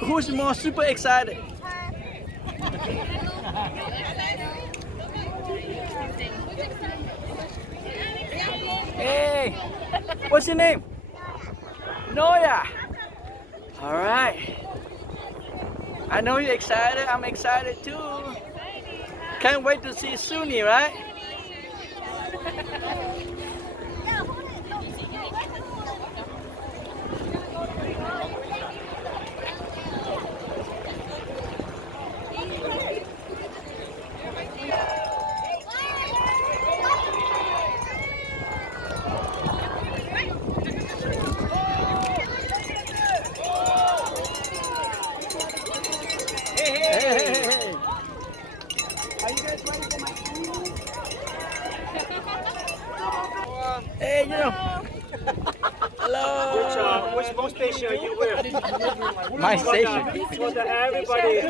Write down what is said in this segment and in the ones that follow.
Who's more super excited? Hey, what's your name? Noya. All right. I know you're excited. I'm excited too. Can't wait to see Suni, right? Hey, you know. Hello. Which bus station are you with? My station. So that everybody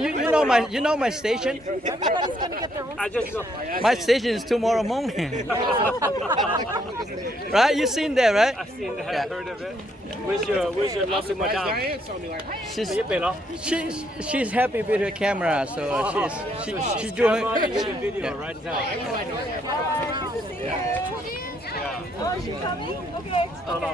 You know my station. I just know. My station is tomorrow morning. Right? You seen that, right? I've seen that. Yeah. Heard of it. Where's your lovely madam? She's happy with her camera, so she's doing video right now. Yeah. Oh, she's coming? Okay. Oh, no.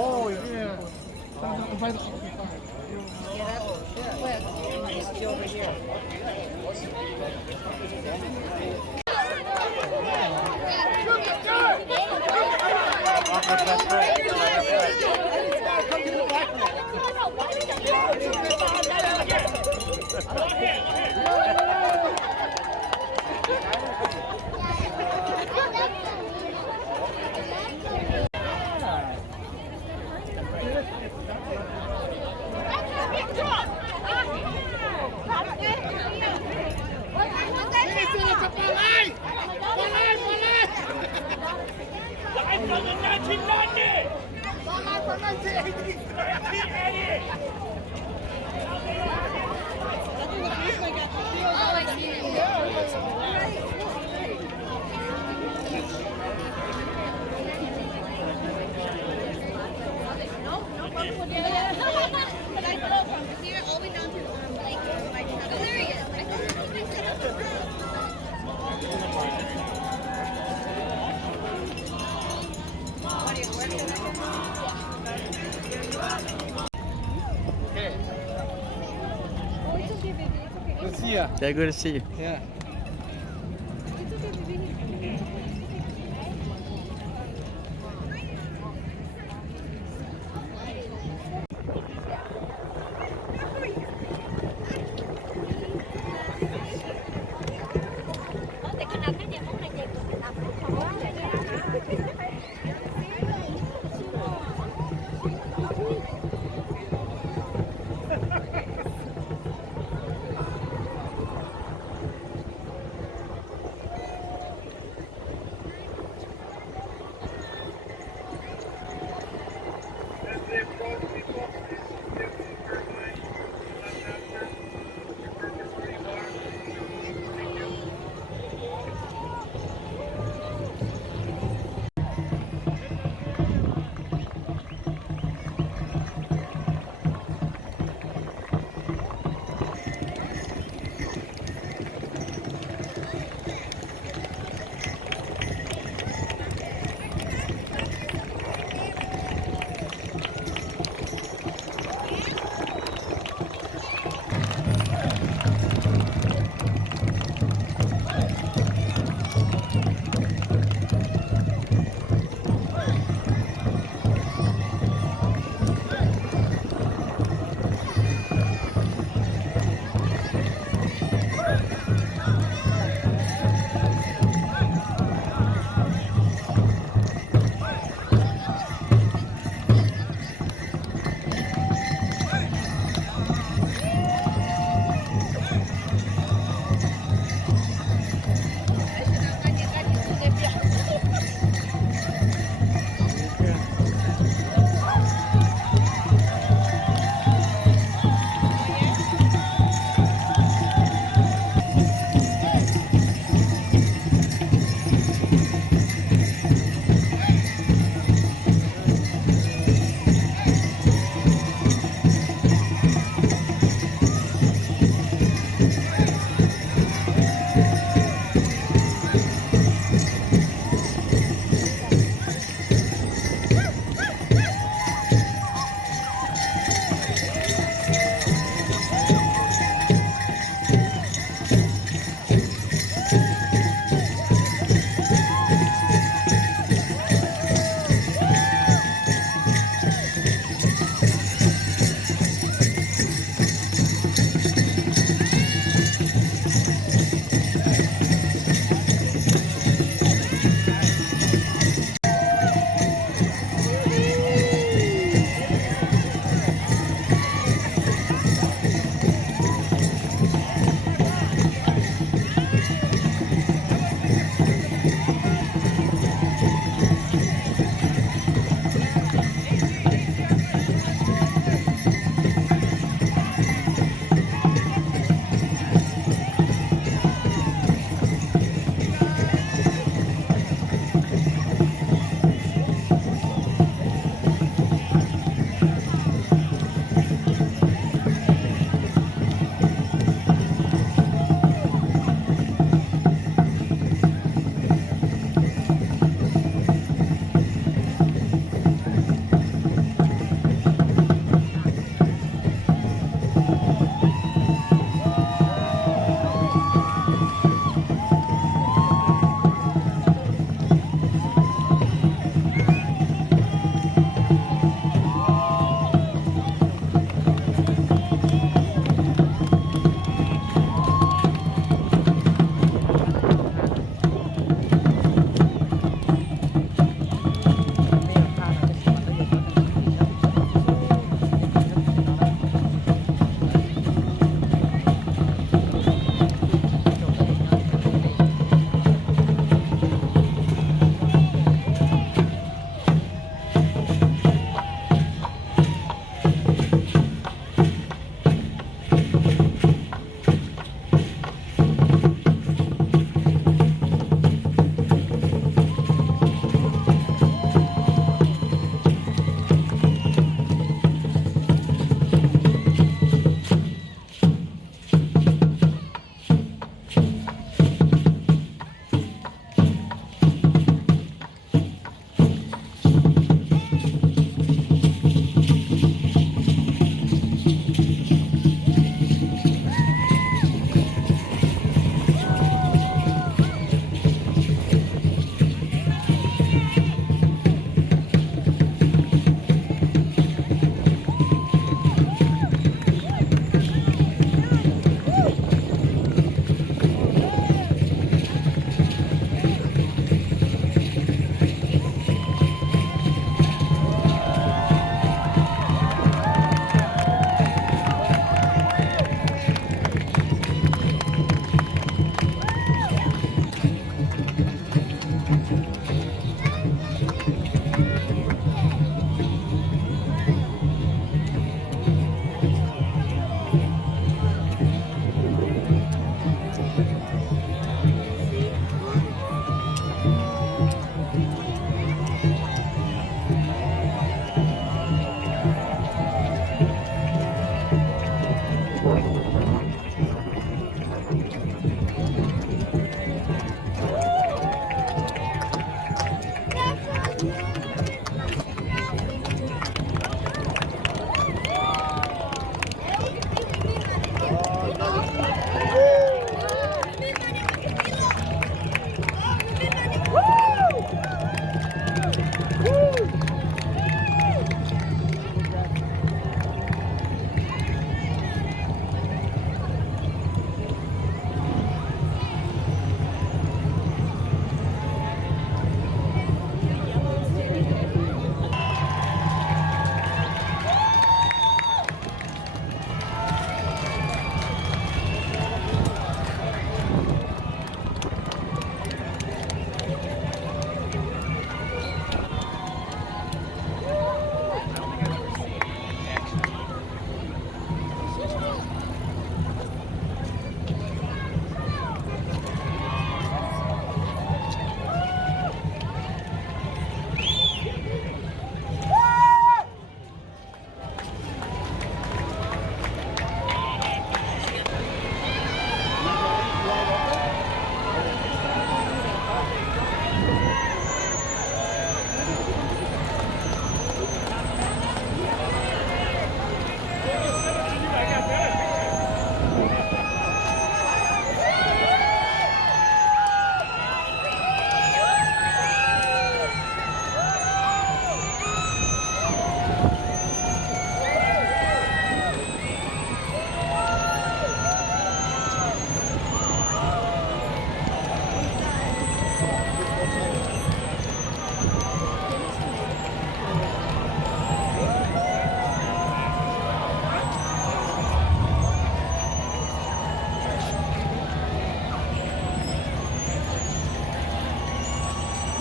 Oh, yeah. Good to see you. Yeah, good to see you. Yeah.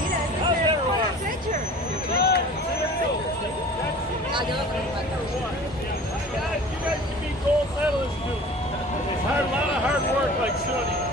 How's everyone? Guys, you guys can be gold medalists too. It's hard, a lot of hard work like Sunny.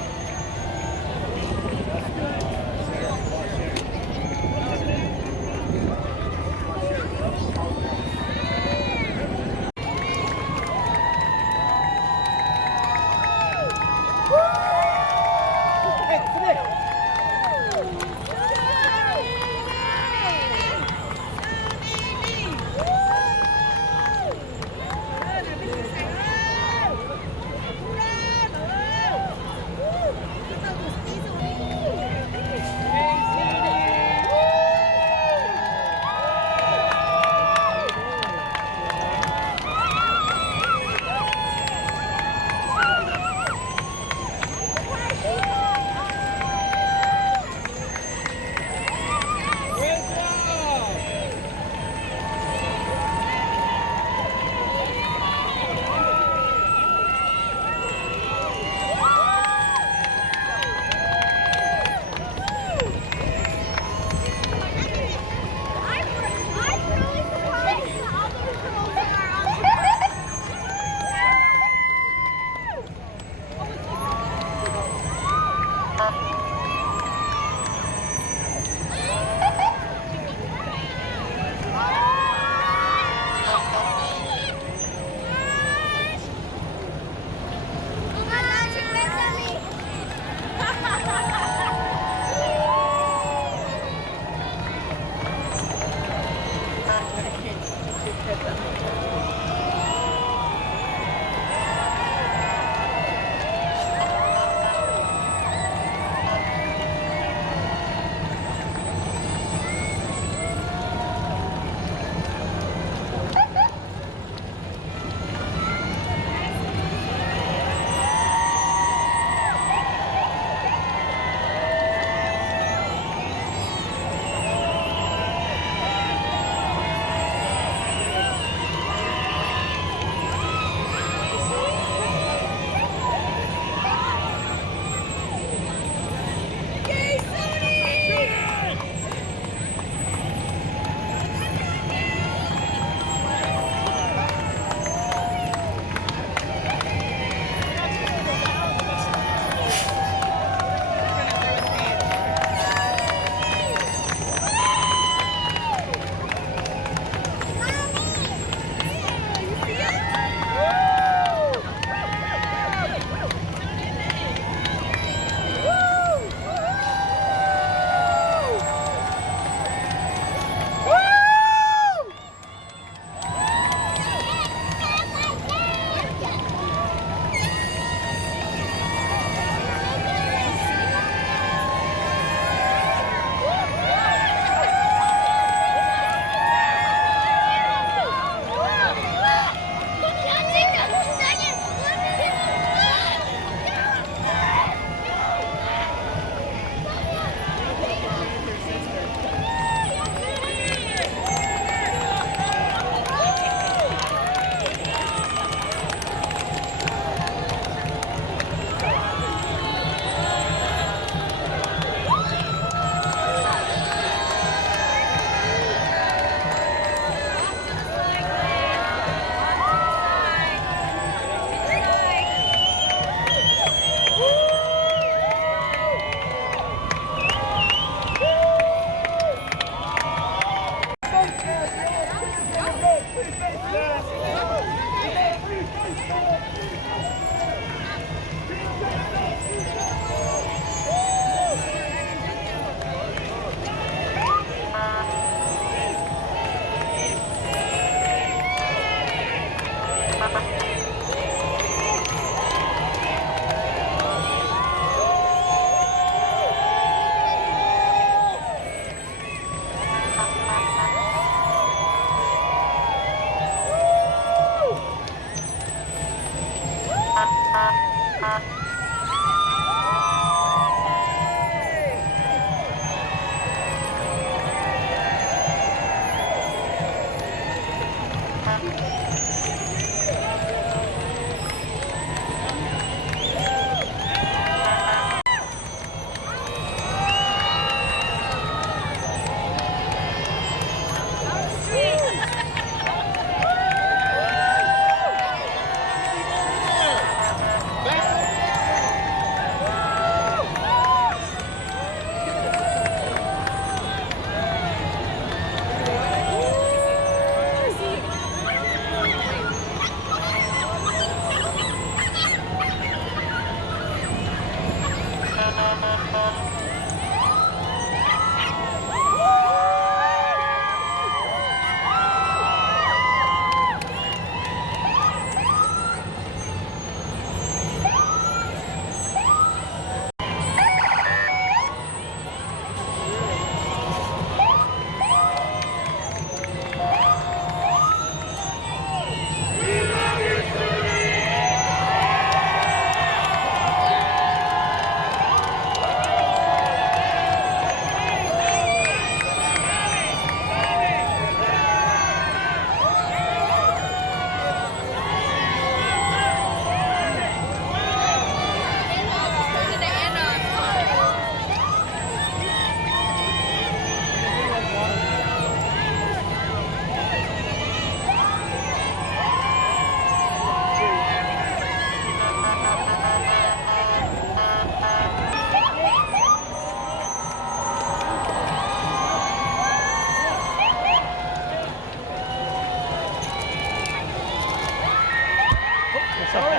Sorry.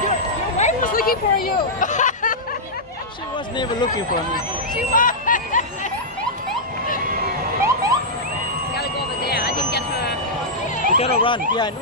Your wife was looking for you. She was never looking for me. She was. Gotta go over there. I can get her. You gotta run behind.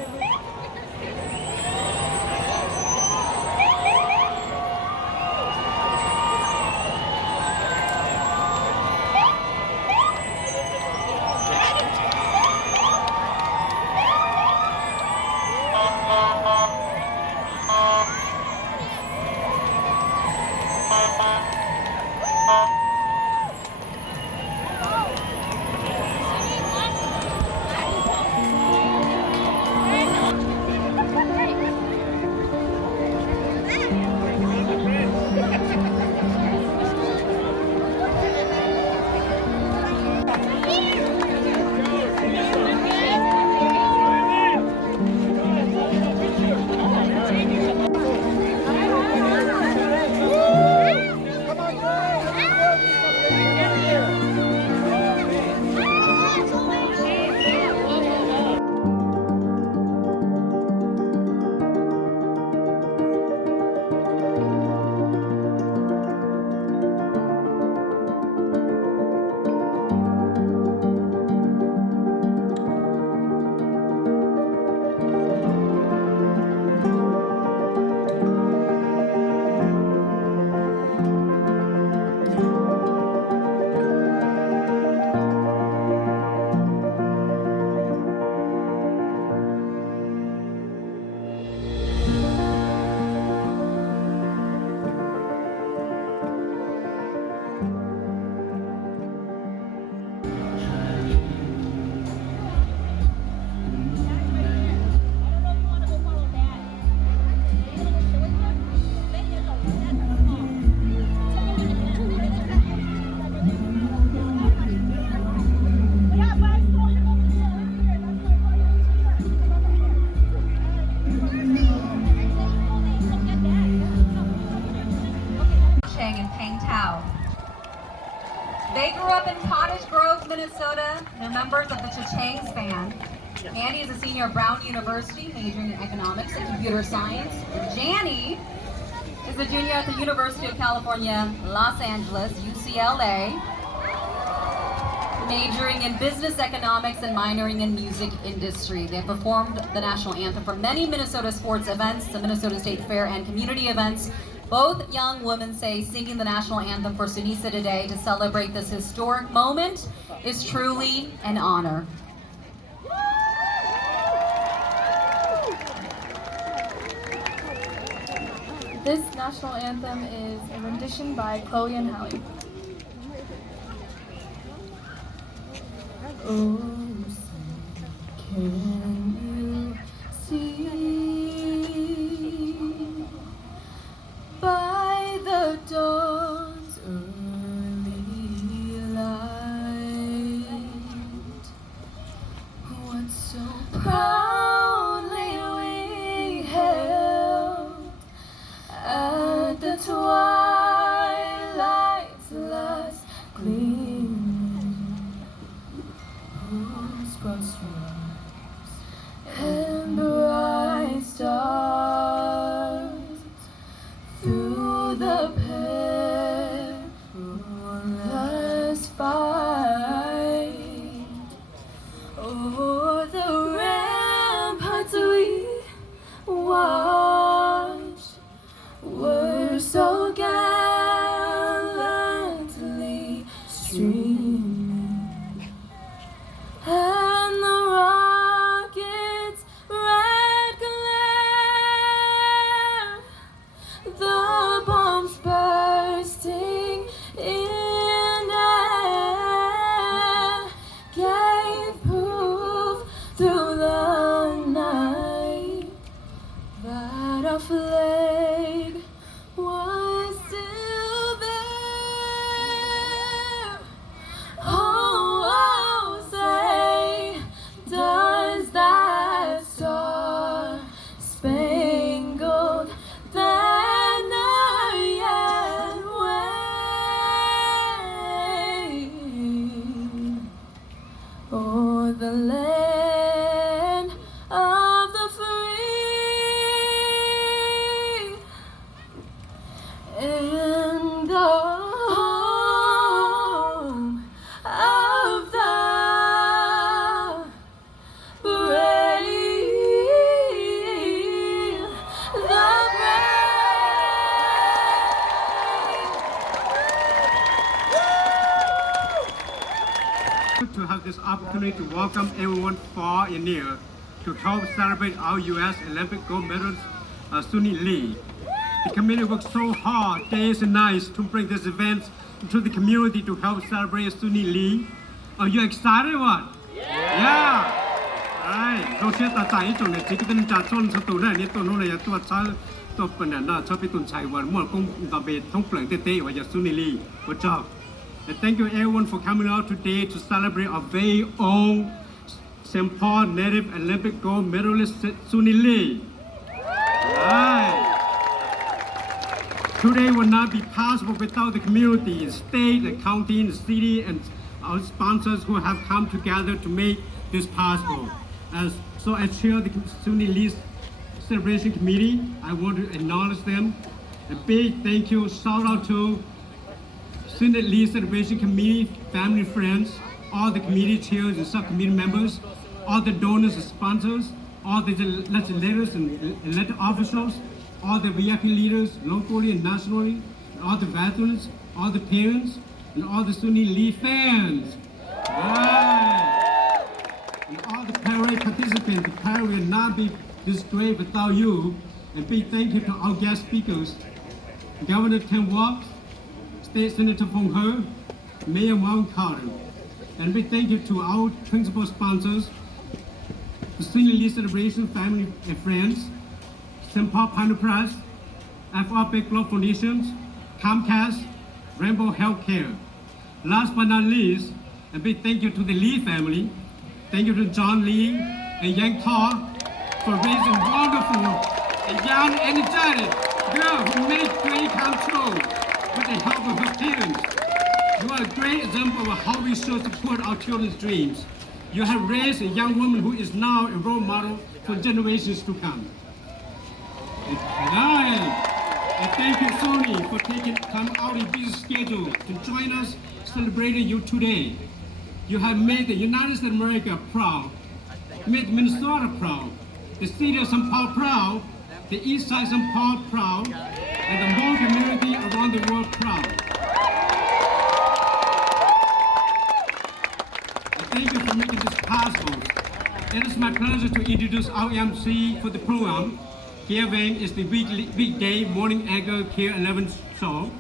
They grew up in Cottage Grove, Minnesota. They're members of the Cha-Chang's band. Andy is a senior at Brown University, majoring in economics and computer science. Janny is a junior at the University of California, Los Angeles, UCLA, majoring in business economics and minoring in music industry. They have performed the national anthem for many Minnesota sports events, the Minnesota State Fair, and community events. Both young women say singing the national anthem for Sunisa today to celebrate this historic moment is truly an honor. This national anthem is a rendition by Chloe and Hallie. Oh, can you see by the dawn's early light what so proudly we held opportunity to welcome everyone far and near to help celebrate our U.S. Olympic gold medalist, Suni Lee. The committee worked so hard, days and nights, to bring this event to the community to help celebrate Suni Lee. Are you excited? What? Yeah. Right. เราเชื่อตาใจจนในที่เป็นจ่าชนสตูได้นี่ตัวนู้นเลยตัวช้าตัวเป็นน่ะชอบไปตุนชัยวันมั่วกงตาเบทท้องเปลือกเต้ๆว่าจะซุนิลีว่าชอบ And thank you everyone for coming out today to celebrate our very own St. Paul native Olympic gold medalist Suni Lee. Right. Today would not be possible without the community, the state, the county, the city, and our sponsors who have come together to make this possible. So as chair of the Suni Lee Celebration Committee, I want to acknowledge them. A big thank you, shout out to Suni Lee Celebration Committee, family, friends, all the committee chairs and subcommittee members, all the donors and sponsors, all the legislators and elected officials, all the VIP leaders, locally and nationally, all the veterans, all the parents, and all the Suni Lee fans. Right. And all the parade participants. The parade will not be this great without you. And big thank you to our guest speakers, Governor Tim Walz, State Senator Phong He, Mayor Wang Carter. And big thank you to our principal sponsors, the Suni Lee Celebration family and friends, St. Paul Pioneer Press, FRP Global Foundations, Comcast, Rainbow Healthcare. Last but not least, a big thank you to the Lee family. Thank you to John Lee and Yang Ta for raising wonderful and young, energetic girl who made dreams come true with the help of her parents. You are a great example of how we should support our children's dreams. You have raised a young woman who is now a role model for generations to come. And thank you, Sony, for taking time out of busy schedule to join us celebrating you today. You have made the United States of America proud, made Minnesota proud, the city of St. Paul proud, the east side of St. Paul proud, and the Hmong community around the world proud. And thank you for making this possible. It is my pleasure to introduce our MC for the program. Kia Wang is the weekday morning anchor Kia 11 show.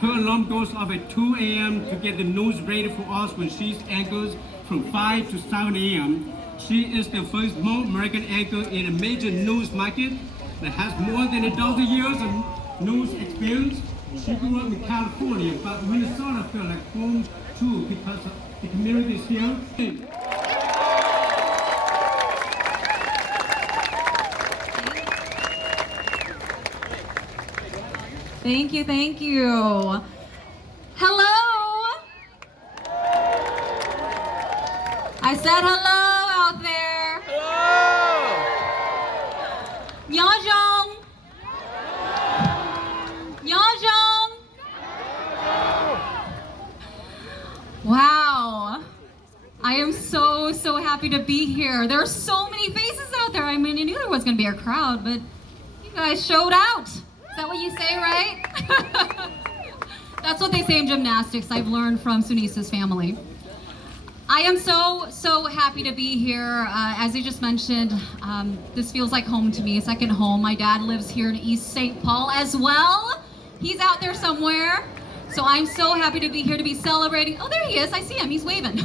Her alarm goes off at 2 a.m. to get the news ready for us when she anchors from 5 to 7 a.m. She is the first Hmong American anchor in a major news market that has more than a dozen years of news experience. She grew up in California, but Minnesota felt like home too because the community is here. Thank you, thank you. Hello. I said hello out there. Hello! Nyajong. Nyajong. Wow. I am so happy to be here. There are so many faces out there. I mean, I knew there was going to be a crowd, but you guys showed out. Is that what you say, right? That's what they say in gymnastics. I've learned from Sunisa's family. I am so happy to be here. As I just mentioned, this feels like home to me, second home. My dad lives here in East St. Paul as well. He's out there somewhere. So I'm so happy to be here to be celebrating. Oh, there he is. I see him. He's waving.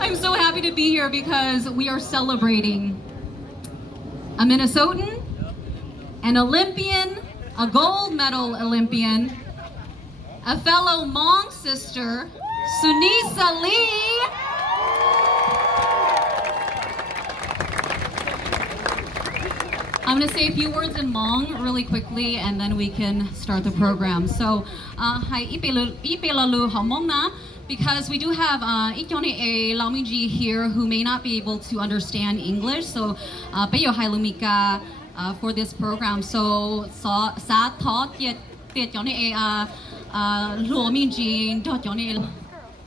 I'm so happy to be here because we are celebrating a Minnesotan, an Olympian, a gold medal Olympian, a fellow Hmong sister, Sunisa Lee. I'm going to say a few words in Hmong really quickly and then we can start the program. So, hi ipelalu Hmong na, because we do have Ikyone Laumiji here who may not be able to understand English. So, payo hai lumika for this program. So, sa thought yet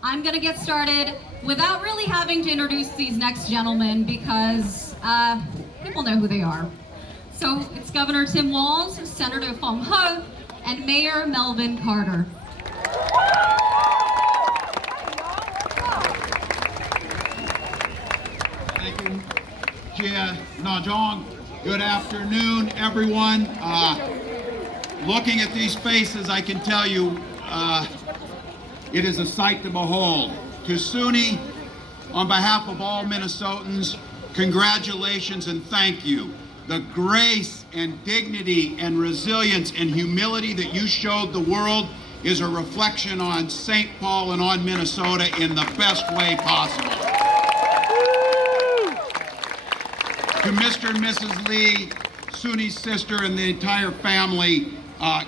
I'm going to get started without really having to introduce these next gentlemen because people know who they are. So it's Governor Tim Walz, Senator Phong He, and Mayor Melvin Carter. Thank you, Jia Najong. Good afternoon, everyone. Looking at these faces, I can tell you it is a sight to behold. To Suni, on behalf of all Minnesotans, congratulations and thank you. The grace and dignity and resilience and humility that you showed the world is a reflection on St. Paul and on Minnesota in the best way possible. To Mr. and Mrs. Lee, Suni's sister, and the entire family,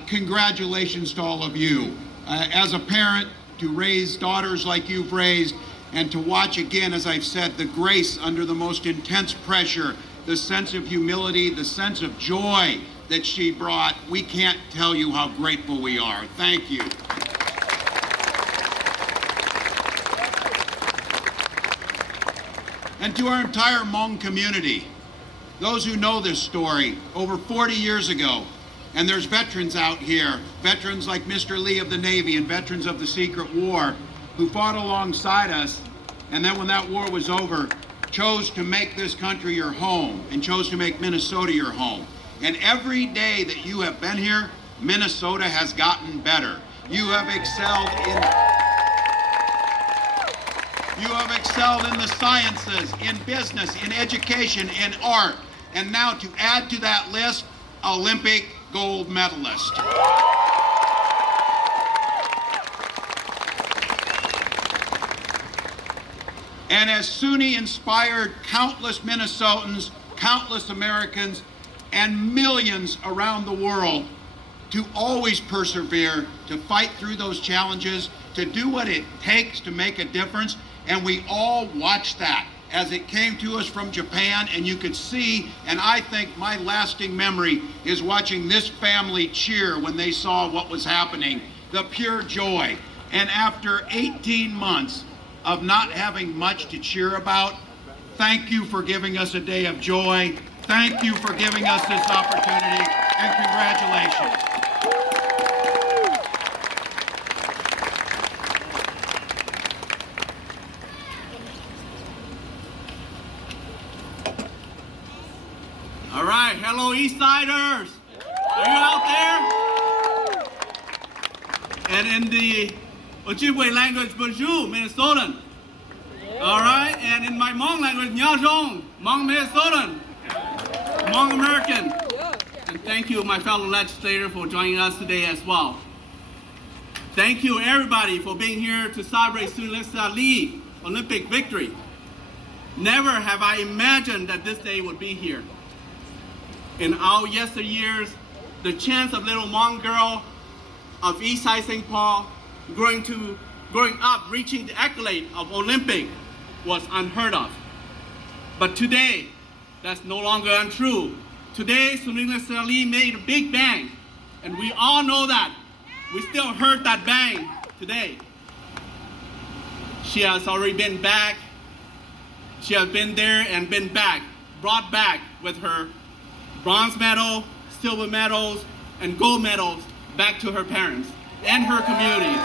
congratulations to all of you. As a parent, to raise daughters like you've raised, and to watch again, as I've said, the grace under the most intense pressure, the sense of humility, the sense of joy that she brought, we can't tell you how grateful we are. Thank you. And to our entire Hmong community, those who know this story, over 40 years ago, and there's veterans out here, veterans like Mr. Lee of the Navy and veterans of the Secret War, who fought alongside us, and then when that war was over, chose to make this country your home and chose to make Minnesota your home. And every day that you have been here, Minnesota has gotten better. You have excelled in the sciences, in business, in education, in art, and now to add to that list, Olympic gold medalist. And as Suni inspired countless Minnesotans, countless Americans, and millions around the world to always persevere, to fight through those challenges, to do what it takes to make a difference. And we all watched that as it came to us from Japan, and you could see, and I think my lasting memory is watching this family cheer when they saw what was happening, the pure joy. And after 18 months of not having much to cheer about, thank you for giving us a day of joy. Thank you for giving us this opportunity, and congratulations. All right, hello East Siders. Are you out there? And in the Ojibwe language, bonjour, Minnesotan. All right, and in my Hmong language, Nyajong, Hmong Minnesotan, Hmong American. And thank you, my fellow legislator, for joining us today as well. Thank you, everybody, for being here to celebrate Sunisa Lee Olympic victory. Never have I imagined that this day would be here. In our yesteryears, the chance of little Hmong girl of Eastside St. Paul growing up, reaching the accolade of Olympic was unheard of. But today, that's no longer untrue. Today, Sunisa Lee made a big bang, and we all know that. We still heard that bang today. She has already been back. She has been there and been back, brought back with her bronze medal, silver medals, and gold medals back to her parents and her community.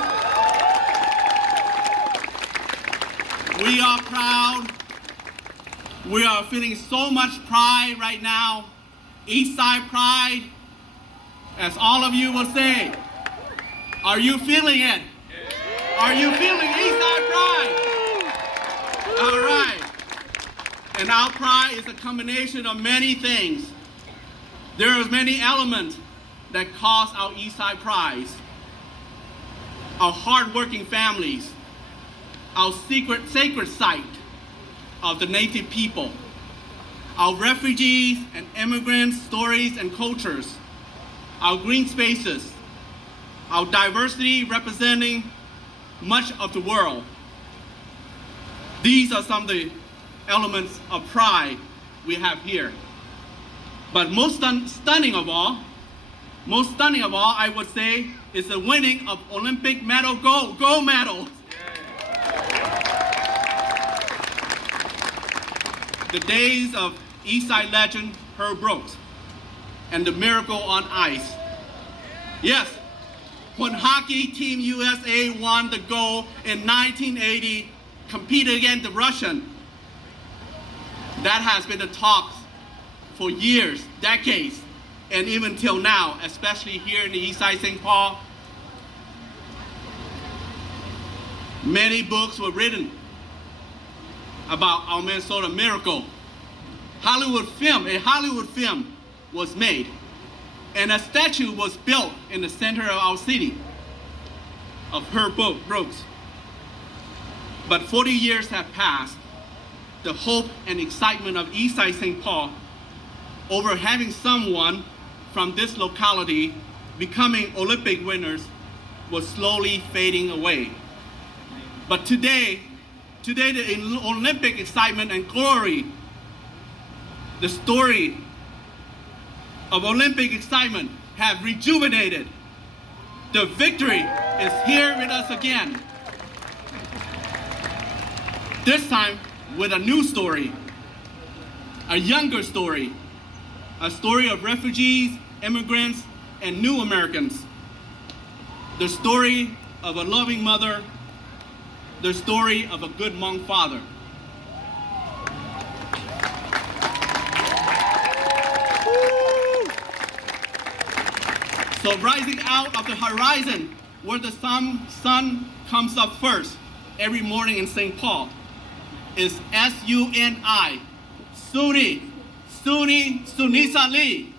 We are proud. We are feeling so much pride right now. Eastside pride, as all of you will say. Are you feeling it? Are you feeling Eastside pride? All right. And our pride is a combination of many things. There are many elements that cause our Eastside pride. Our hardworking families, our sacred site of the native people, our refugees and immigrants' stories and cultures, our green spaces, our diversity representing much of the world. These are some of the elements of pride we have here. But most stunning of all, I would say, is the winning of Olympic medal gold medals. The days of Eastside legend Herb Brooks and the miracle on ice. Yes, when Hockey Team USA won the gold in 1980, competed against the Russian. That has been the talk for years, decades, and even till now, especially here in the East Side St. Paul. Many books were written about our Minnesota miracle. A Hollywood film was made, and a statue was built in the center of our city of Herb Brooks. But 40 years have passed. The hope and excitement of East Side St. Paul over having someone from this locality becoming Olympic winners was slowly fading away. But today the Olympic excitement and glory, the story of Olympic excitement have rejuvenated. The victory is here with us again. This time with a new story, a younger story, a story of refugees, immigrants, and new Americans. The story of a loving mother, the story of a good Hmong father. So rising out of the horizon where the sun comes up first every morning in St. Paul is S-U-N-I, Sunisa Lee.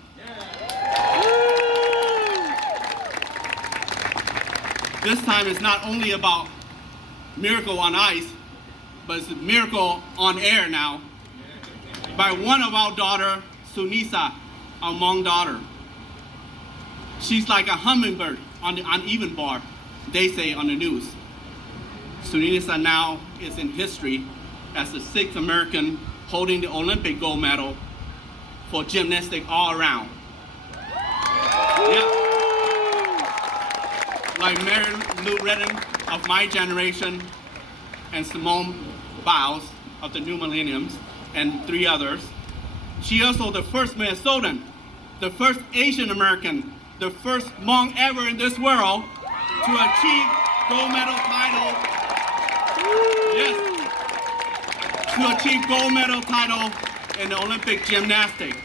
This time it's not only about miracle on ice, but it's a miracle on air now by one of our daughter, Sunisa, our Hmong daughter. She's like a hummingbird on the uneven bar, they say on the news. Sunisa now is in history as the 6th American holding the Olympic gold medal for gymnastic all around. Yeah. Like Mary Lou Retton of my generation and Simone Biles of the new millenniums and 3 others. She also the first Minnesotan, the first Asian American, the first Hmong ever in this world to achieve gold medal title. Yes. To achieve gold medal title in the Olympic gymnastics.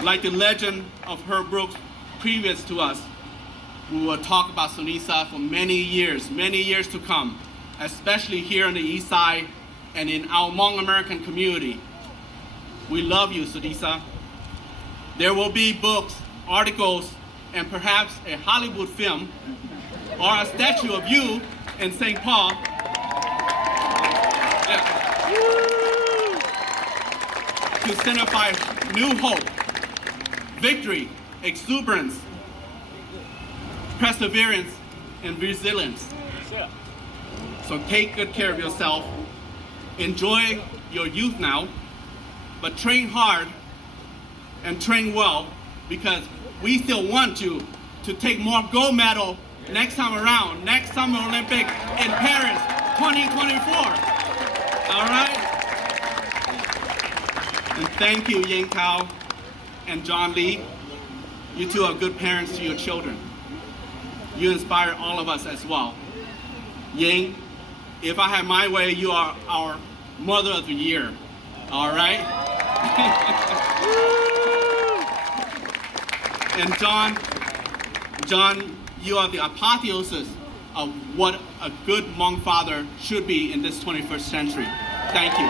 Like the legend of Herb Brooks previous to us, we will talk about Sunisa for many years to come, especially here on the East Side and in our Hmong American community. We love you, Sunisa. There will be books, articles, and perhaps a Hollywood film or a statue of you in St. Paul. To signify new hope, victory, exuberance, perseverance, and resilience. So take good care of yourself. Enjoy your youth now, but train hard and train well, because we still want you to take more gold medal next time around, next Summer Olympic in Paris 2024. All right? And thank you, Yang Tao and John Lee. You two are good parents to your children. You inspire all of us as well. Yang, if I have my way, you are our Mother of the Year. All right? And John, you are the apotheosis of what a good Hmong father should be in this 21st century. Thank you.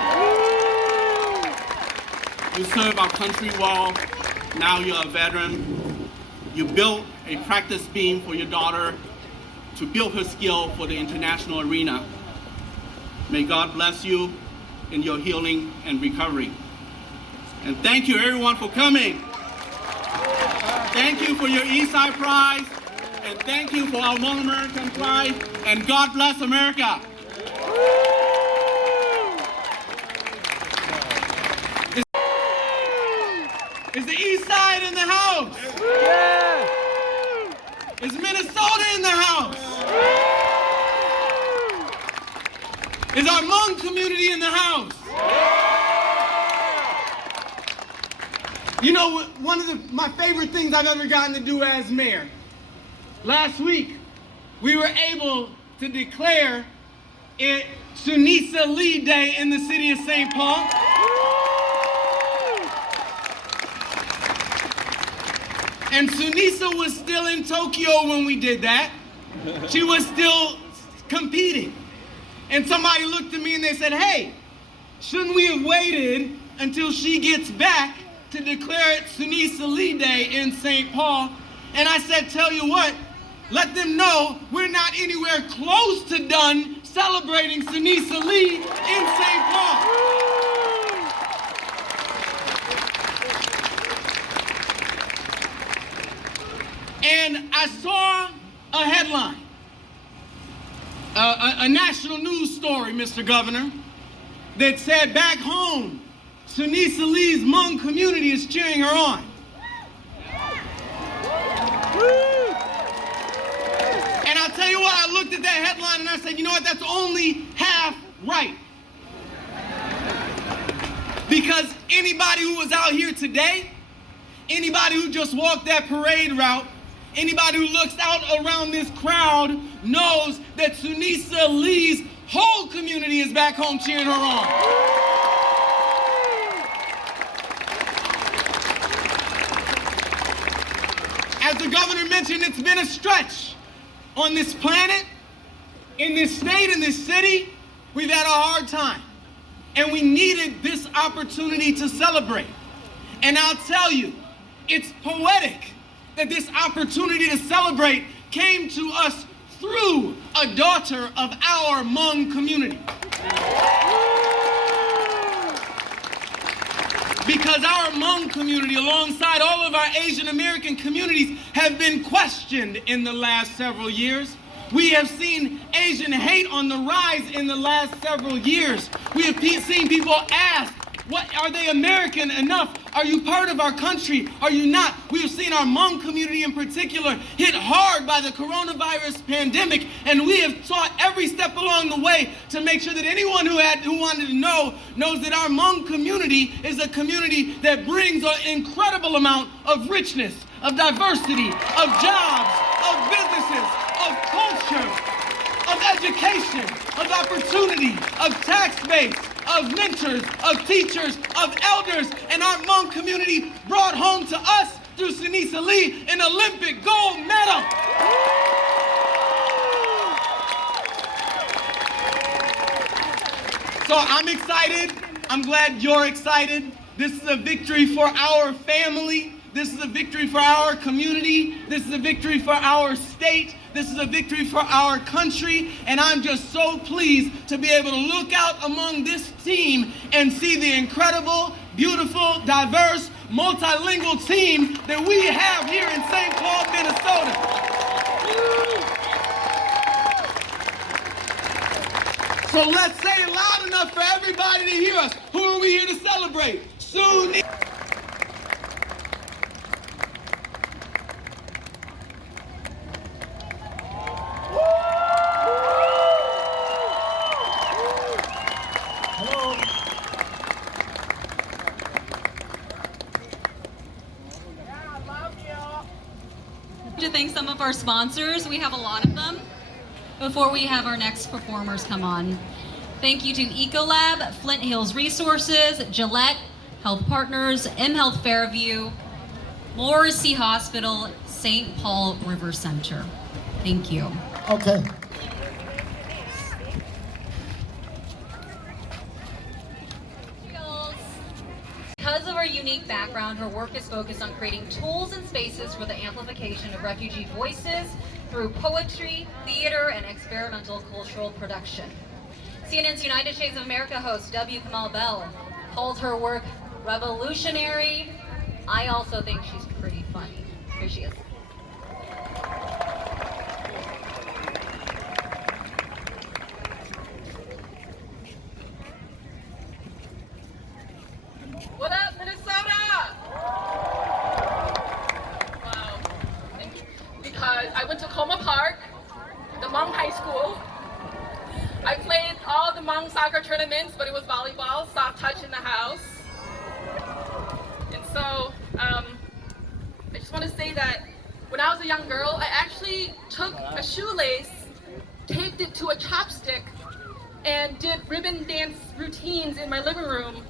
You serve our country well. Now you're a veteran. You built a practice beam for your daughter to build her skill for the international arena. May God bless you in your healing and recovery. And thank you everyone for coming. Thank you for your Eastside Prize, and thank you for our Hmong American Prize, and God bless America. Is the East Side in the house? Yeah. Is Minnesota in the house? Is our Hmong community in the house? You know, one of my favorite things I've ever gotten to do as mayor. Last week, we were able to declare it Sunisa Lee Day in the city of St. Paul. And Sunisa was still in Tokyo when we did that. She was still competing. And somebody looked at me and they said, hey, shouldn't we have waited until she gets back to declare it Sunisa Lee Day in St. Paul? And I said, tell you what, let them know we're not anywhere close to done celebrating Sunisa Lee in St. Paul. And I saw a headline, a national news story, Mr. Governor, that said back home, Sunisa Lee's Hmong community is cheering her on. And I'll tell you what, I looked at that headline and I said, you know what, that's only half right. Because anybody who was out here today, anybody who just walked that parade route, anybody who looks out around this crowd knows that Sunisa Lee's whole community is back home cheering her on. As the governor mentioned, it's been a stretch on this planet, in this state, in this city. We've had a hard time, and we needed this opportunity to celebrate. And I'll tell you, it's poetic that this opportunity to celebrate came to us through a daughter of our Hmong community. Because our Hmong community, alongside all of our Asian American communities, have been questioned in the last several years. We have seen Asian hate on the rise in the last several years. We have seen people ask, what, are they American enough? Are you part of our country? Are you not? We have seen our Hmong community in particular hit hard by the coronavirus pandemic, and we have sought every step along the way to make sure that anyone who wanted to know knows that our Hmong community is a community that brings an incredible amount of richness, of diversity, of jobs, of businesses, of culture, of education, of opportunity, of tax base, of mentors, of teachers, of elders, and our Hmong community brought home to us through Sunisa Lee an Olympic gold medal. So I'm excited. I'm glad you're excited. This is a victory for our family. This is a victory for our community. This is a victory for our state. This is a victory for our country, and I'm just so pleased to be able to look out among this team and see the incredible, beautiful, diverse, multilingual team that we have here in St. Paul, Minnesota. So let's say it loud enough for everybody to hear us. Who are we here to celebrate? Sunisa. To thank some of our sponsors. We have a lot of them before we have our next performers come on. Thank you to Ecolab, Flint Hills Resources, Gillette, Health Partners, mHealth Fairview, Morrissey Hospital, St. Paul River Center. Thank you. Okay. Because of her unique background, her work is focused on creating tools and spaces for the amplification of refugee voices through poetry, theater, and experimental cultural production. CNN's United Shades of America host W. Kamal Bell called her work revolutionary. I also think she's pretty funny. Here she is. What up, Minnesota? Wow. Because I went to Coma Park, the Hmong high school. I played all the Hmong soccer tournaments, but it was volleyball, soft touch in the house. And so, I just want to say that when I was a young girl, I actually took a shoelace, taped it to a chopstick, and did ribbon dance routines in my living room.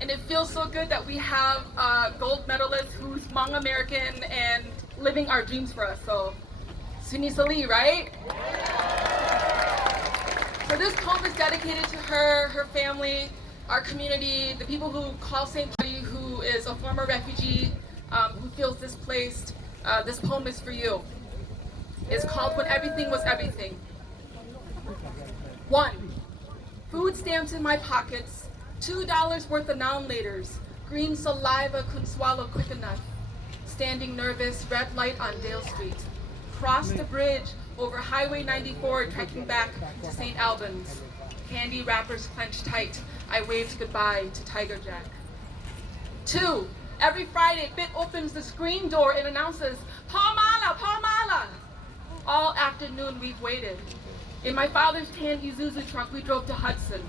And it feels so good that we have a gold medalist who's Hmong American and living our dreams for us. So, Sunisa Lee, right? So this poem is dedicated to her, her family, our community, the people who call St. Pauli, who is a former refugee, who feels displaced. This poem is for you. It's called When Everything Was Everything. 1. Food stamps in my pockets, $2 worth of noun-laters, green saliva couldn't swallow quick enough. Standing nervous, red light on Dale Street. Crossed the bridge over Highway 94, trekking back to St. Albans. Candy wrappers clenched tight, I waved goodbye to Tiger Jack. 2. Every Friday, Bit opens the screen door and announces, Palmala, Palmala! All afternoon we've waited. In my father's tan Isuzu trunk, we drove to Hudson.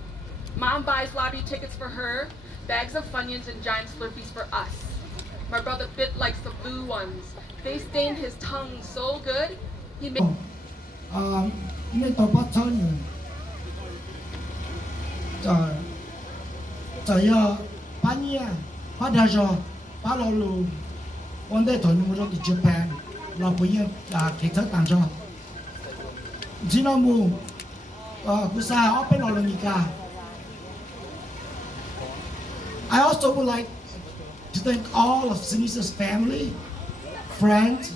Mom buys lobby tickets for her, bags of Funyuns and giant Slurpees for us. My brother Bit likes the blue ones. They stained his tongue so good, he made... Japan, I also would like to thank all of Sunisa's family, friends,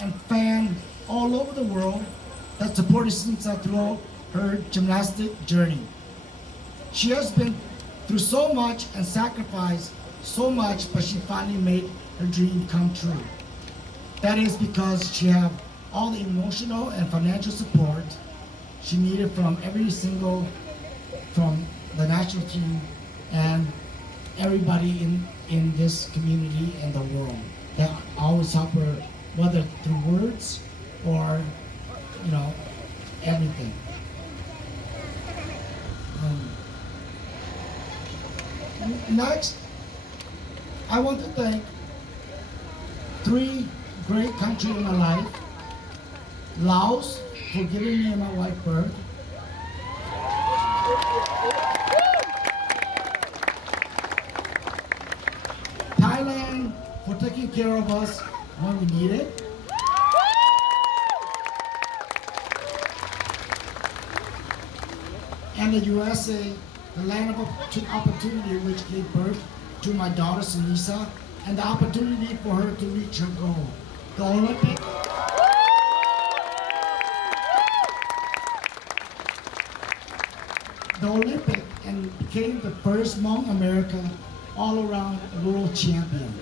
and fans all over the world that supported Sunisa throughout her gymnastic journey. She has been through so much and sacrificed so much, but she finally made her dream come true. That is because she had all the emotional and financial support she needed from from the national team and everybody in this community and the world that always help her, whether through words or, everything. Next, I want to thank 3 great countries in my life. Laos for giving me and my wife birth. Thailand for taking care of us when we need it. And the USA, the land of opportunity, which gave birth to my daughter Sunisa, and the opportunity for her to reach her goal. The Olympic. And became the first Hmong American all-around world champion.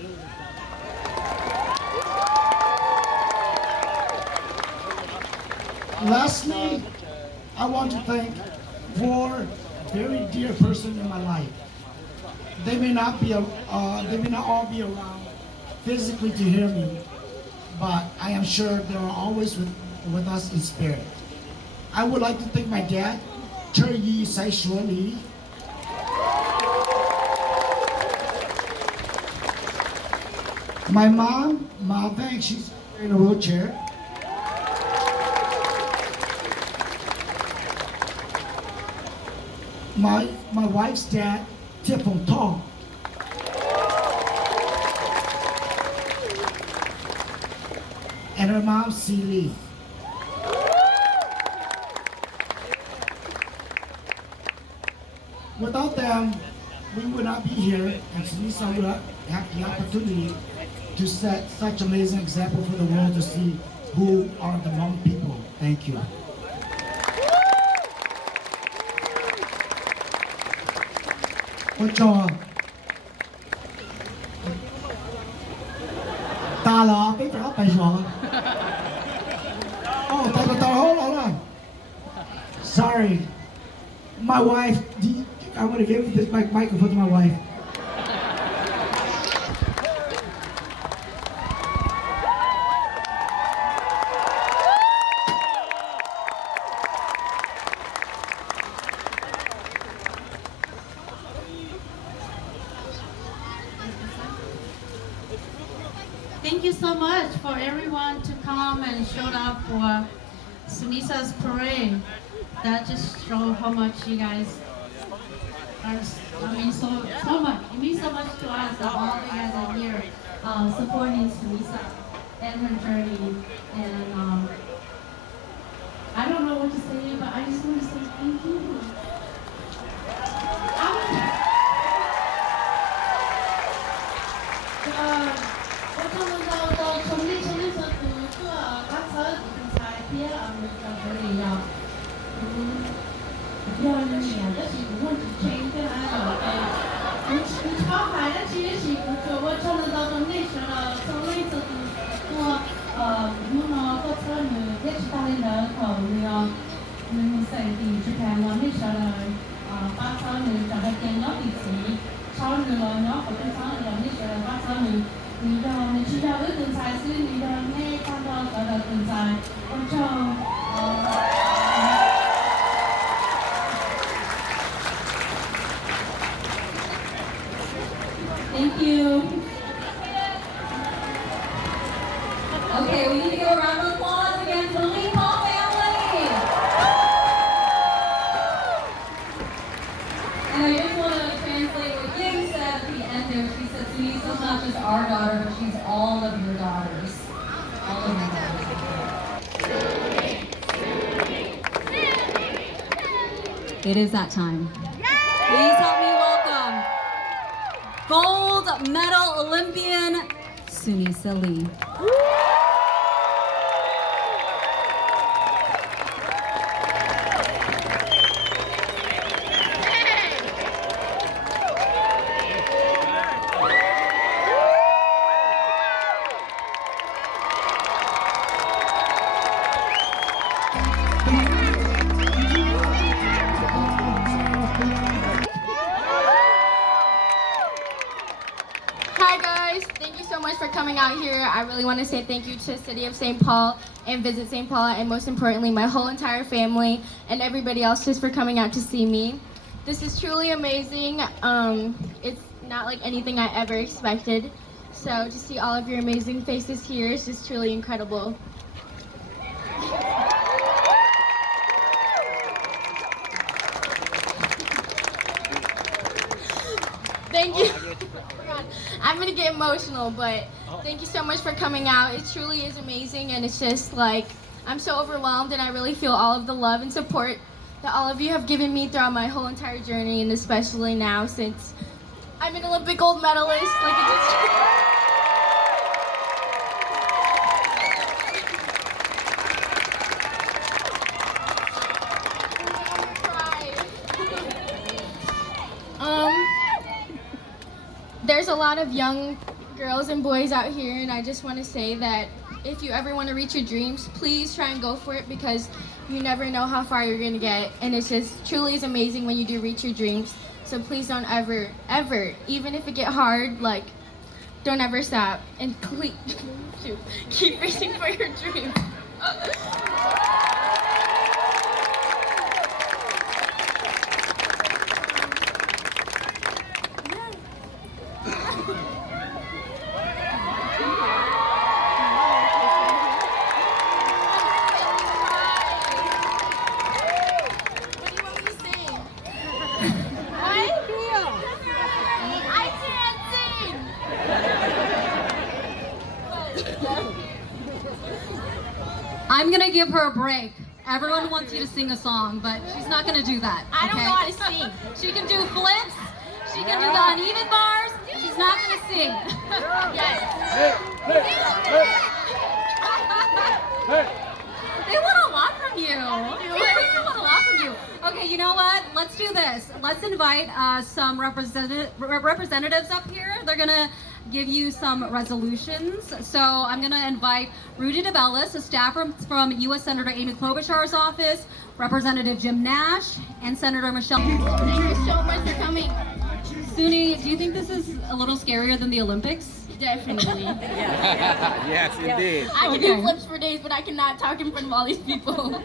Lastly, I want to thank 4 very dear persons in my life. They may not all be around physically to hear me, but I am sure they are always with us in spirit. I would like to thank my dad, Cher Yi Sai Shuo Li. My mom, Ma Bang, she's in a wheelchair. My wife's dad, Tipong Tong. And her mom, Si Lee. Without them, we would not be here, and Sunisa would have the opportunity to set such amazing example for the world to see who are the Hmong people. Thank you. What job? 大了，别找白爽。哦，大好了。Sorry, my wife. I want to give this microphone to my wife. Thank you so much for everyone to come and showed up for Sunisa's parade. That just shows how much you guys are, so much. It means so much to us that all you guys are here supporting Sunisa. and her journey. And I don't know what to say, but I just want to say thank you. Thank you. Okay, we need to give a round of applause again to the Lee Paul family. And I just want to translate what Ying said at the end there. She said, Sunisa's not just our daughter, she's all of your daughters. All of your daughters. It is that time. Please help me welcome gold medal Olympian Sunisa Lee. Hi guys, thank you so much for coming out here. I really want to say thank you to the City of St. Paul and Visit St. Paul, and most importantly my whole entire family and everybody else just for coming out to see me. This is truly amazing. It's not like anything I ever expected. So to see all of your amazing faces here is just truly incredible. Thank you. I'm gonna get emotional, but thank you so much for coming out. It truly is amazing, and it's just like, I'm so overwhelmed, and I really feel all of the love and support that all of you have given me throughout my whole entire journey, and especially now since I'm an Olympic gold medalist. Like There's a lot of young girls and boys out here, and I just want to say that if you ever want to reach your dreams, please try and go for it, because you never know how far you're going to get, and it's just truly is amazing when you do reach your dreams. So please don't ever, even if it get hard, like, don't ever stop, and please keep reaching for your dreams. I'm gonna give her a break. Everyone wants you to sing a song, but she's not gonna do that. I don't know how to sing. She can do flips, she can do the uneven bars, she's not gonna sing. Yes. They want a lot from you. They want a lot from you. Okay, you know what? Let's do this. Let's invite some representatives up here. They're gonna give you some resolutions. So I'm gonna invite Rudy DeBellis, a staff from U.S. Senator Amy Klobuchar's office, Representative Jim Nash, and Senator Michelle. Thank you so much for coming. Suni, do you think this is a little scarier than the Olympics? Definitely. Yes, indeed. I can do flips for days, but I cannot talk in front of all these people.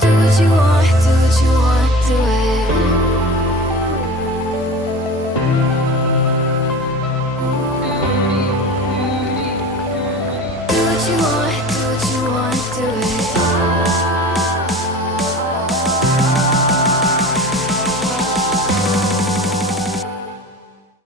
Do what you want.